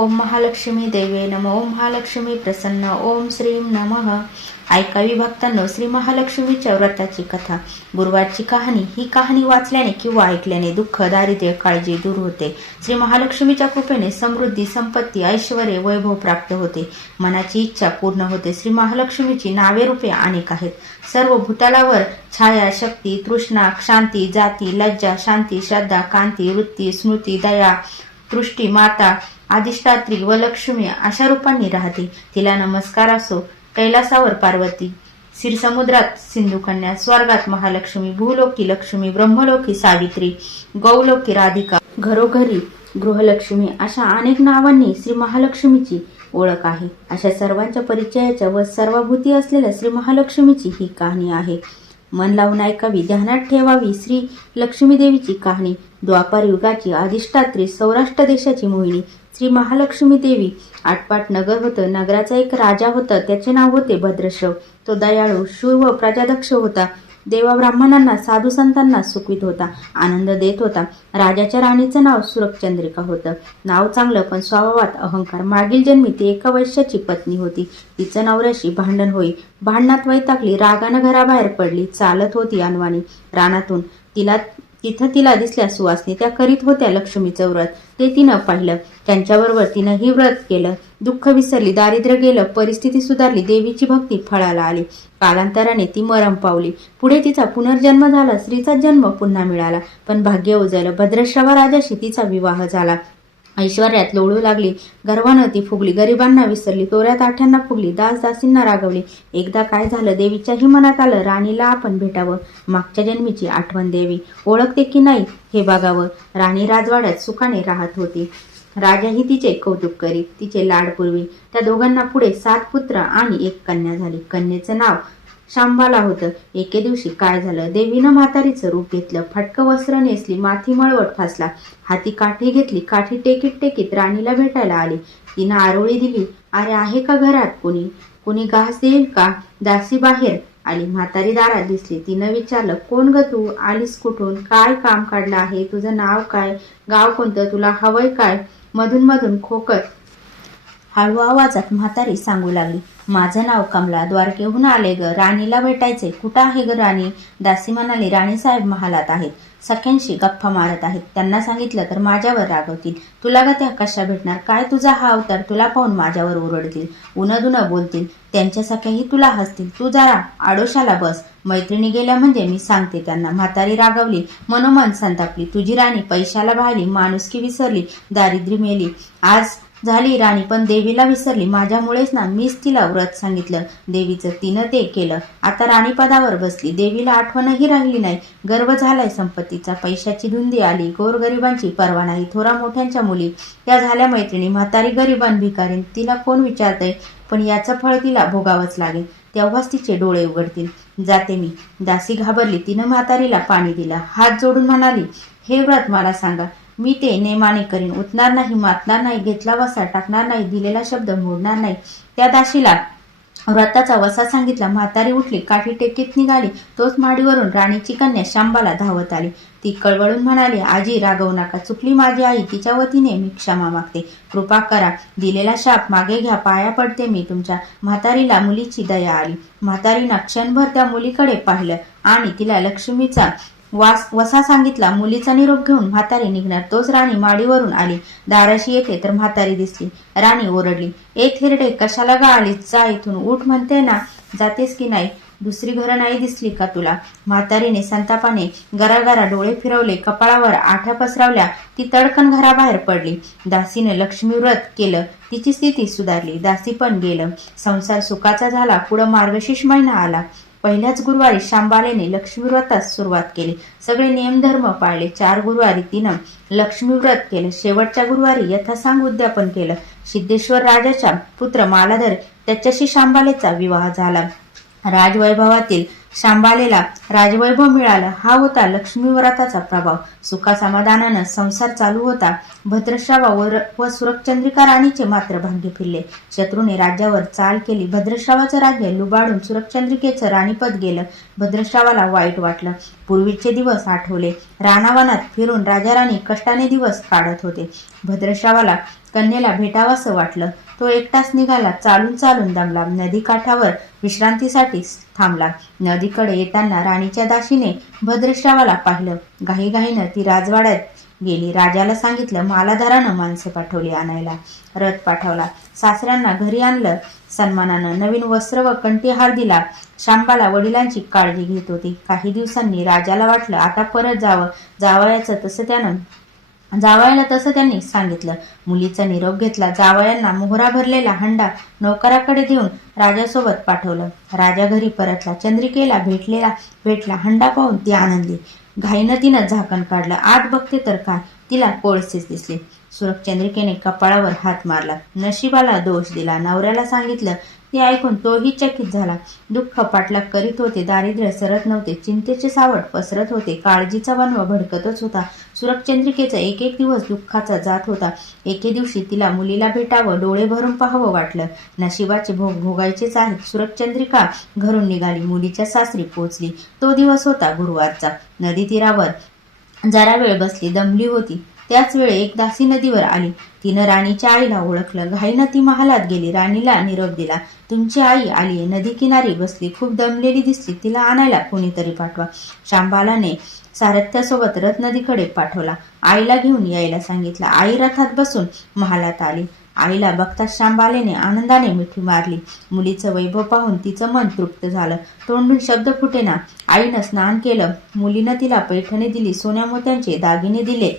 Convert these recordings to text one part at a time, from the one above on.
ओम महालक्ष्मी देवे नम ओम महालक्ष्मी प्रसन्न ओम श्रीम नम ऐकावी भक्तांनो श्री महालक्ष्मीच्या व्रताची कथा गुरुवारची कहाणी ही कहाणी वाचल्याने किंवा ऐकल्याने दुःख दारिद्र्य काळजी दूर होते श्री महालक्ष्मीच्या कृपेने समृद्धी संपत्ती ऐश्वर्य वैभव प्राप्त होते मनाची इच्छा पूर्ण होते श्री महालक्ष्मीची नावे रूपे अनेक आहेत सर्व भूतालावर छाया शक्ती तृष्णा शांती जाती लज्जा शांती श्रद्धा कांती वृत्ती स्मृती दया तृष्टी माता अधिष्ठात्री व लक्ष्मी अशा रूपांनी राहते तिला नमस्कार असो कैलासावर पार्वती सिरसमुद्रात कन्या स्वर्गात महालक्ष्मी भूलोकी लक्ष्मी ब्रह्मलोकी सावित्री गौलोकी राधिका घरोघरी गृहलक्ष्मी अशा अनेक नावांनी श्री महालक्ष्मीची ओळख आहे अशा सर्वांच्या परिचयाच्या व सर्वभूती असलेल्या श्री महालक्ष्मीची ही कहाणी आहे मन लावून ऐकावी ध्यानात ठेवावी श्री लक्ष्मी देवीची कहाणी द्वापार युगाची अधिष्ठात्री सौराष्ट्र देशाची मोहिनी श्री महालक्ष्मी देवी आटपाट नगर होतं नगराचा एक राजा होता त्याचे नाव होते भद्रशव तो दयाळू शूर व प्रजाध्यक्ष होता देवा ब्राह्मणांना साधू संतांना सुखवीत होता आनंद देत होता राजाच्या राणीचं नाव सुरखचंद्रिका होतं नाव चांगलं पण स्वभावात अहंकार मागील जन्मी ती एका वैश्याची पत्नी होती तिचं नवऱ्याशी भांडण होई भांडणात वैतागली रागानं घराबाहेर पडली चालत होती अनवाणी रानातून तिला तिथं तिला दिसल्या सुवासनी त्या करीत होत्या लक्ष्मीचं व्रत ते तिनं पाहिलं त्यांच्याबरोबर तिनं ही व्रत केलं दुःख विसरली दारिद्र्य गेलं परिस्थिती सुधारली देवीची भक्ती फळाला आली कालांतराने ती मरम पावली पुढे तिचा पुनर्जन्म झाला स्त्रीचा जन्म पुन्हा मिळाला पण भाग्य उजळलं भद्रश्रवा राजाशी तिचा विवाह झाला ऐश्वर्यात लोळू लागली गर्वानं ती फुगली गरिबांना विसरली तोऱ्यात आठ्यांना फुगली दास दासींना रागवली एकदा काय झालं देवीच्याही मनात आलं राणीला आपण भेटावं मागच्या जन्मीची आठवण देवी ओळखते की नाही हे बघावं राणी राजवाड्यात सुखाने राहत होती राजाही तिचे कौतुक करीत तिचे लाडपूर्वी त्या दोघांना पुढे सात पुत्र आणि एक कन्या झाली कन्याचं नाव शांभाला होतं एके दिवशी काय झालं देवीनं म्हातारीचं रूप घेतलं फटकं वस्त्र नेसली माथी मळवट फासला हाती काठी घेतली काठी टेकीत टेकीत राणीला भेटायला आली तिनं आरोळी दिली अरे आहे का घरात कोणी कोणी घास देईल का दासी बाहेर आली म्हातारी दारात दिसली तिनं विचारलं कोण ग तू आलीस कुठून काय काम काढलं आहे तुझं नाव काय गाव कोणतं तुला हवंय काय मधून मधून खोकत हळू आवाजात म्हातारी सांगू लागली माझं नाव कमला द्वारकेहून आले ग राणीला भेटायचे कुठं आहे ग राणी दासी म्हणाली राणीसाहेब महालात आहेत सख्यांशी गप्पा मारत आहेत त्यांना सांगितलं तर माझ्यावर रागवतील तुला ग त्या कशा भेटणार काय तुझा हा अवतार तुला पाहून माझ्यावर ओरडतील उनदुनं बोलतील त्यांच्या सख्याही तुला हसतील तू जरा आडोशाला बस मैत्रिणी गेल्या म्हणजे मी सांगते त्यांना म्हातारी रागवली मनोमन संतापली तुझी राणी पैशाला भाली माणुसकी विसरली दारिद्र्य मेली आज झाली राणी पण देवीला विसरली माझ्यामुळेच ना मीच तिला व्रत सांगितलं देवीचं तिनं ते केलं आता राणी पदावर बसली देवीला आठवणही राहिली नाही गर्व झालाय संपत्तीचा पैशाची धुंदी आली गोरगरिबांची परवा नाही थोरा मोठ्यांच्या मुली त्या झाल्या मैत्रिणी म्हातारी गरिबां भिकारी तिला कोण विचारतय पण याचं फळ तिला भोगावंच लागेल तेव्हाच तिचे डोळे उघडतील जाते मी दासी घाबरली तिनं म्हातारीला पाणी दिलं हात जोडून म्हणाली हे व्रत मला सांगा मी ते नेमाने करीन उतणार नाही मातणार नाही घेतला वसा टाकणार नाही दिलेला शब्द मोडणार नाही त्या दाशीला व्रताचा वसा सांगितला म्हातारी उठली काठी टेकीत निघाली तोच माडीवरून राणीची कन्या शांबाला धावत आली ती कळवळून म्हणाली आजी रागवू नका चुकली माझी आई तिच्या वतीने मी क्षमा मागते कृपा करा दिलेला शाप मागे घ्या पाया पडते मी तुमच्या म्हातारीला मुलीची दया आली म्हातारीनं क्षणभर त्या मुलीकडे पाहिलं आणि तिला लक्ष्मीचा वसा सांगितला मुलीचा निरोप घेऊन म्हातारी निघणार तोच राणी माडीवरून आली दाराशी येते तर म्हातारी दिसली राणी ओरडली एक हिरडे कशाला गाळली जा इथून उठ म्हणते ना जातेस की नाही दुसरी घरं नाही दिसली का तुला म्हातारीने संतापाने गरागरा डोळे फिरवले कपाळावर आठ्या पसरवल्या ती तडकन घराबाहेर पडली दासीने लक्ष्मी व्रत केलं तिची स्थिती सुधारली दासी पण गेलं संसार सुखाचा झाला पुढं मार्गशीर्ष महिना आला पहिल्याच गुरुवारी शांबालेने लक्ष्मीव्रतास सुरुवात केली सगळे नियमधर्म पाळले चार गुरुवारी तिनं लक्ष्मीव्रत केलं शेवटच्या गुरुवारी यथासांग उद्यापन केलं सिद्धेश्वर राजाचा पुत्र मालाधर त्याच्याशी शांबालेचा विवाह झाला राजवैभवातील शांबालेला राजवैभव मिळाला हा होता व्रताचा प्रभाव सुखा समाधानानं संसार चालू होता भद्रश्रावा व सुरक्षचंद्रिका राणीचे मात्र भाग्य फिरले शत्रूने राज्यावर चाल केली भद्रश्रावाचं राज्य लुबाडून सुरक्षचंद्रिकेचं राणीपद गेलं भद्रशावाला वाईट वाटलं पूर्वीचे दिवस आठवले रानावनात फिरून राजाराणी कष्टाने दिवस काढत होते भद्रशावाला कन्येला भेटावासं वाटलं तो एकटाच निघाला चालून चालून दमला नदी काठावर विश्रांतीसाठी थांबला नदीकडे येताना राणीच्या दाशीने भद्रश्रावाला पाहिलं घाईघाईनं ती राजवाड्यात गेली राजाला सांगितलं मालाधारानं माणसे पाठवली आणायला रथ पाठवला सासऱ्यांना घरी आणलं सन्मानानं नवीन वस्त्र व हार दिला शांबाला वडिलांची काळजी घेत होती काही दिवसांनी राजाला वाटलं आता परत जावं जावयाचं तसं त्यानं जावयाला तसं त्यांनी सांगितलं मुलीचा निरोप घेतला जावयांना मोहरा भरलेला हंडा नोकराकडे देऊन राजासोबत पाठवलं राजा घरी परतला चंद्रिकेला भेटलेला भेटला हंडा पाहून ती आनंदी घाईनं तिनं झाकण काढलं आत बघते तर काय तिला कोळसेच दिसले सुरक्ष चंद्रिकेने कपाळावर हात मारला नशिबाला दोष दिला नवऱ्याला सांगितलं ते ऐकून तोही चकित झाला दुःख पाठलाग करीत होते दारिद्र्य सरत नव्हते चिंतेचे सावट पसरत होते काळजीचा वनवा भडकतच होता सुरक्षचंद्रिकेचा एक एक दिवस दुःखाचा जात होता एके दिवशी तिला मुलीला भेटावं डोळे भरून पाहावं वाटलं नशिबाचे भोग भोगायचेच आहेत सुरक्षचंद्रिका घरून निघाली मुलीच्या सासरी पोचली तो दिवस होता गुरुवारचा नदी तीरावर जरा वेळ बसली दमली होती त्याच वेळी एक दासी नदीवर आली तिनं राणीच्या आईला ओळखलं घाईनं ती महालात गेली राणीला निरोप दिला तुमची आई आली नदी किनारी बसली खूप दमलेली दिसली तिला आणायला कोणीतरी पाठवा शांबालाने सारथ्यासोबत रथ नदीकडे पाठवला आईला घेऊन यायला सांगितलं आई रथात बसून महालात आली आईला बघताच शांबालेने आनंदाने मिठी मारली मुलीचं वैभव पाहून तिचं मन तृप्त झालं तोंडून शब्द फुटेना आईनं स्नान केलं मुलीनं तिला पैठणी दिली सोन्या मोत्यांचे दागिने दिले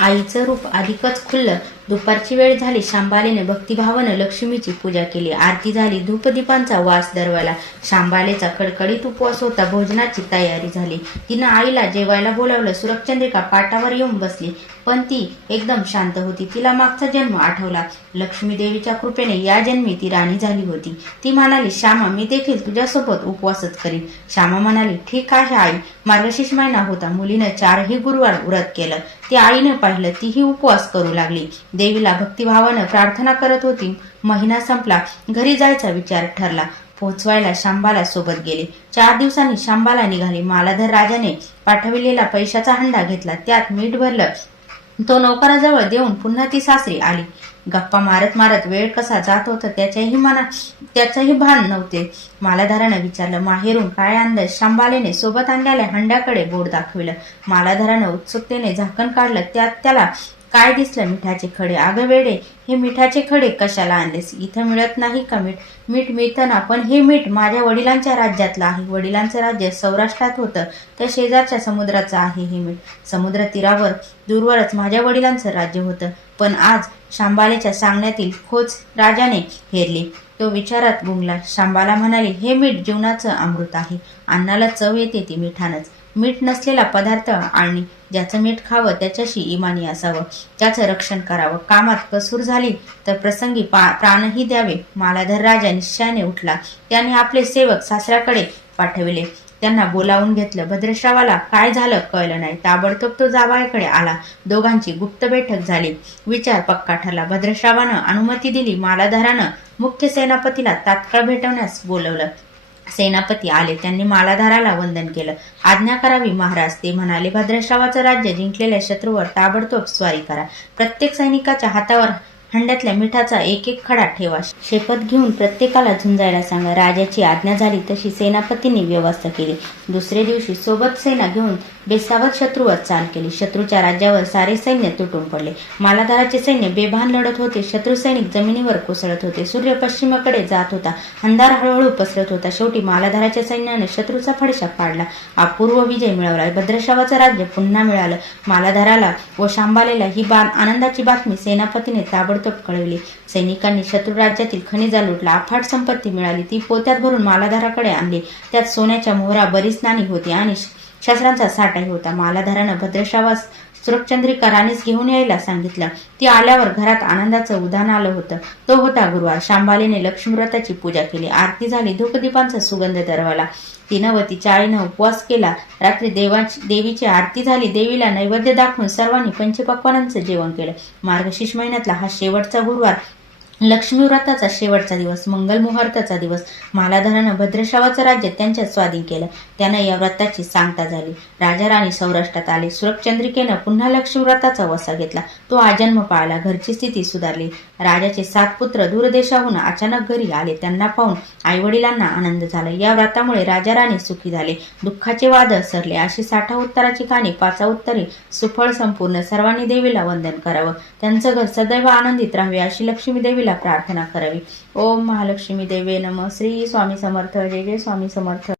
आईचं रूप अधिकच खुललं दुपारची वेळ झाली शांबालेने भक्तिभावानं लक्ष्मीची पूजा केली आरती झाली धूपदीपांचा वास दरवाला शांबालेचा कडकडीत उपवास होता भोजनाची तयारी झाली तिनं आईला जेवायला बोलावलं सुरक्षंद्रिका पाटावर येऊन बसली पण ती एकदम शांत होती तिला मागचा जन्म आठवला लक्ष्मी देवीच्या कृपेने या जन्मी ती राणी झाली होती ती म्हणाली श्यामा मी देखील तुझ्यासोबत उपवासच करीन श्यामा म्हणाली ठीक आहे आई मार्गशीर्ष महिना होता मुलीनं चारही गुरुवार व्रत केलं ते आईनं पाहिलं तीही उपवास करू लागली देवीला भक्तिभावानं प्रार्थना करत होती महिना संपला घरी जायचा विचार ठरला पोहोचवायला शांबाला सोबत गेले चार दिवसांनी शांबाला निघाली मालाधर राजाने पाठविलेला पैशाचा हंडा घेतला त्यात मीठ भरलं तो नौकराजवळ देऊन पुन्हा ती सासरी आली गप्पा मारत मारत वेळ कसा जात होता त्याच्याही मनात त्याचंही भान नव्हते मालाधारानं विचारलं माहेरून काय आणलं शांबालेने सोबत आणलेल्या हंड्याकडे बोर्ड दाखविलं मालाधारानं उत्सुकतेने झाकण काढलं त्यात त्याला काय दिसलं मिठाचे खडे आगवेडे हे मिठाचे खडे कशाला आणलेस इथं मिळत नाही का मीठ मीठ मिळतं ना पण हे मीठ माझ्या वडिलांच्या राज्यातलं आहे वडिलांचं राज्य सौराष्ट्रात होतं त्या शेजारच्या समुद्राचं आहे हे मीठ समुद्र तीरावर दूरवरच माझ्या वडिलांचं राज्य होतं पण आज शांबालेच्या सांगण्यातील खोच राजाने हेरली तो विचारात गुंगला शांबाला म्हणाले हे मीठ जीवनाचं अमृत आहे अन्नाला चव येते ती मिठानंच मीठ नसलेला पदार्थ आणि ज्याचं मीठ खावं त्याच्याशी इमानी असावं त्याचं रक्षण करावं कामात कसूर झाली तर प्रसंगी प्राणही द्यावे मालाधर राजा निश्चयाने उठला त्याने आपले सेवक सासऱ्याकडे पाठविले त्यांना बोलावून घेतलं भद्रश्रावाला काय झालं कळलं नाही ताबडतोब तो जाबायकडे आला दोघांची गुप्त बैठक झाली विचार पक्का ठरला भद्रश्रावानं अनुमती दिली मालाधारानं मुख्य सेनापतीला तात्काळ भेटवण्यास बोलवलं सेनापती आले त्यांनी माळाधाराला वंदन केलं आज्ञा करावी महाराज ते म्हणाले भद्रश्रावाचं राज्य जिंकलेल्या शत्रूवर ताबडतोब स्वारी करा प्रत्येक सैनिकाच्या हातावर हंड्यातल्या मिठाचा एक एक खडा ठेवा शेपथ घेऊन प्रत्येकाला झुंजायला सांगा राजाची आज्ञा झाली तशी सेनापतींनी व्यवस्था केली दुसऱ्या दिवशी सोबत सेना घेऊन बेसावत शत्रूवर चाल केली शत्रूच्या राज्यावर सारे सैन्य तुटून पडले मालाधाराचे सैन्य बेभान लढत होते शत्रू सैनिक जमिनीवर कोसळत होते सूर्य पश्चिमेकडे जात होता अंधार हळूहळू पसरत होता शेवटी मालाधाराच्या सैन्याने शत्रूचा फडशा पाडला अपूर्व विजय मिळवला भद्रशावाचं राज्य पुन्हा मिळालं मालाधाराला व शांबालेला ही बाल आनंदाची बातमी सेनापतीने ताबडतोब कळवली सैनिकांनी शत्रू राज्यातील खनिजा लुटला अफाट संपत्ती मिळाली ती पोत्यात भरून मालाधाराकडे आणली त्यात सोन्याच्या मोहरा बरीच नाणी होती आणि शस्त्रांचा साठाही होता मालाधारानं भद्रशावास सुरपचंद्रिका घेऊन यायला सांगितलं ती आल्यावर घरात आनंदाचं उदान आलं होतं तो होता गुरुवार शांबालीने लक्ष्मीव्रताची पूजा केली आरती झाली धूपदीपांचा सुगंध दरवाला तिनं व तिच्या आईनं उपवास केला रात्री देवाची देवीची आरती झाली देवीला नैवेद्य दाखवून सर्वांनी पंचपक्वानांचं जेवण केलं मार्गशीर्ष महिन्यातला हा शेवटचा गुरुवार लक्ष्मी व्रताचा शेवटचा दिवस मंगल मुहूर्ताचा दिवस मालाधरानं भद्रशावाचं राज्य त्यांच्या स्वाधीन केलं त्यांना या व्रताची सांगता झाली राजा राणी सौराष्ट्रात आले सुरक्षचंद्रिकेनं पुन्हा लक्ष्मी व्रताचा वसा घेतला तो आजन्म पाळला घरची स्थिती सुधारली राजाचे सात पुत्र दूरदेशाहून अचानक घरी आले त्यांना पाहून आईवडिलांना आनंद झाला या व्रतामुळे राजा राणी सुखी झाले दुःखाचे वादळ सरले अशी साठा उत्तराची कहाणी पाचा उत्तरे सुफळ संपूर्ण सर्वांनी देवीला वंदन करावं त्यांचं घर सदैव आनंदित राहावे अशी लक्ष्मी देवीला प्रार्थना करावी ओम महालक्ष्मी देवे नम श्री स्वामी समर्थ जय जय स्वामी समर्थ